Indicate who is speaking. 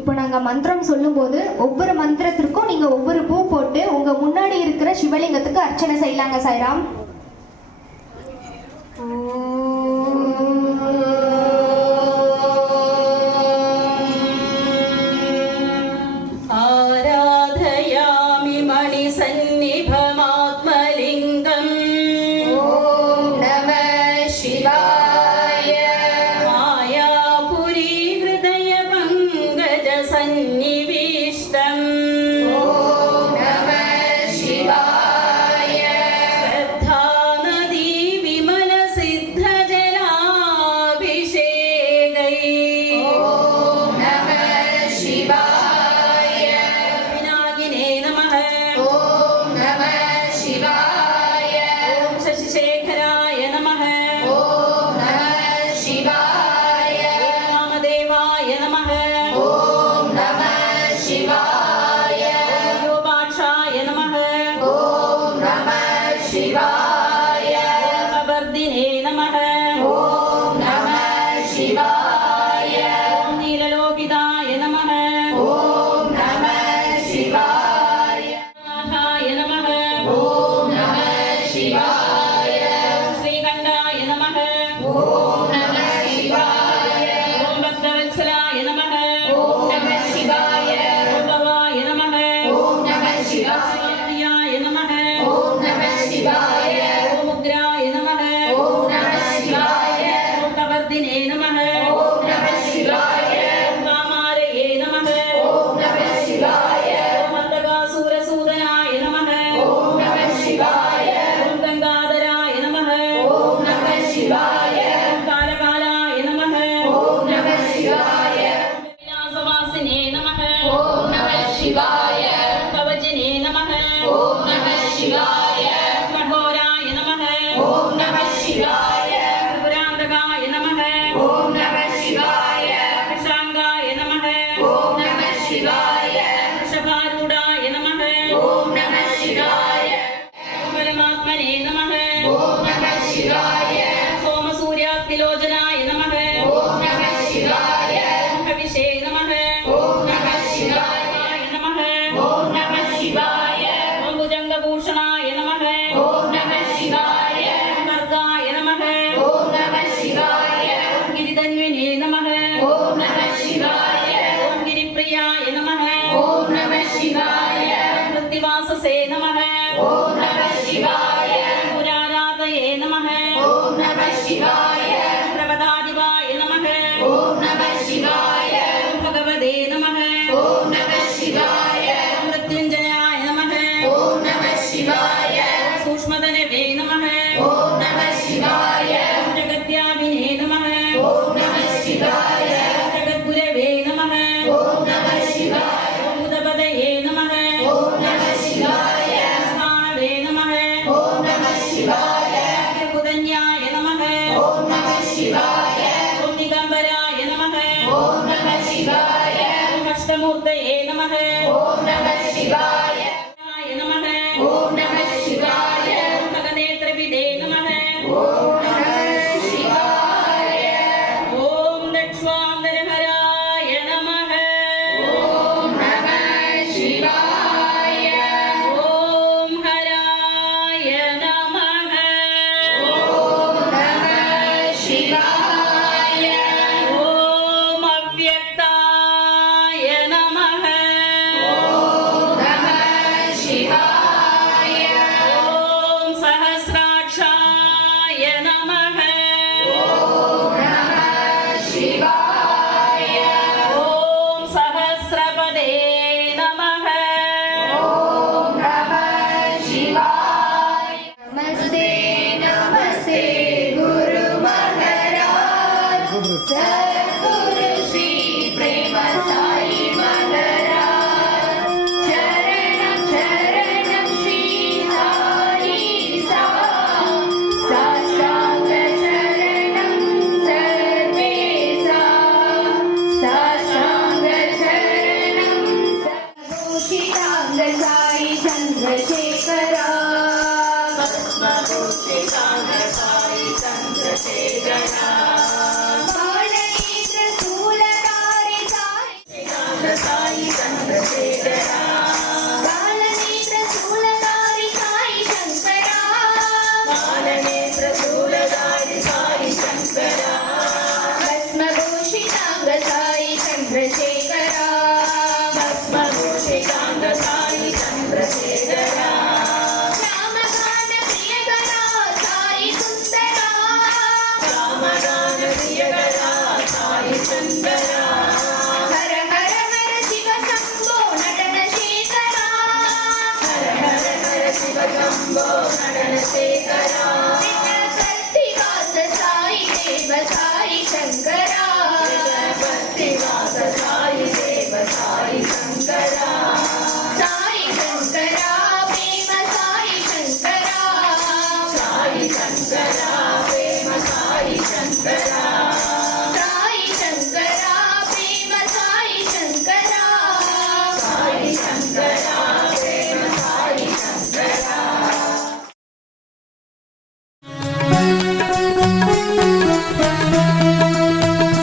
Speaker 1: இப்போ நாங்கள் மந்திரம் சொல்லும்போது ஒவ்வொரு மந்திரத்திற்கும் நீங்கள் ஒவ்வொரு பூ போட்டு உங்கள் முன்னாடி இருக்கிற சிவலிங்கத்துக்கு அர்ச்சனை செய்யலாங்க
Speaker 2: சாய்ராம்.
Speaker 3: ॐ नमः
Speaker 2: शिवाय சிவாய சோமசூரிய
Speaker 3: திலோஜனாய நமக.
Speaker 2: ஓம் நம சிவாய.
Speaker 3: மகவிஷே நமக.
Speaker 2: ஓம் நம சிவாய.
Speaker 3: நமக.
Speaker 2: ஓம் நம சிவாய. மங்குஜங்க
Speaker 3: பூஷணாய நமக.
Speaker 2: ஓம் நம சிவாய.
Speaker 3: மர்காய நமக.
Speaker 2: ஓம் நம சிவாய. ஓம்
Speaker 3: கிரிதன்வினே நமக.
Speaker 2: ஓம் நம ஓம் நம சிவாய.
Speaker 3: நமக
Speaker 2: ஓம் நம சிவாய
Speaker 3: நமக
Speaker 2: ஓம் நம சிவாய. நமக साई
Speaker 3: मूर्तिकामसायि चन्द्रशेखरा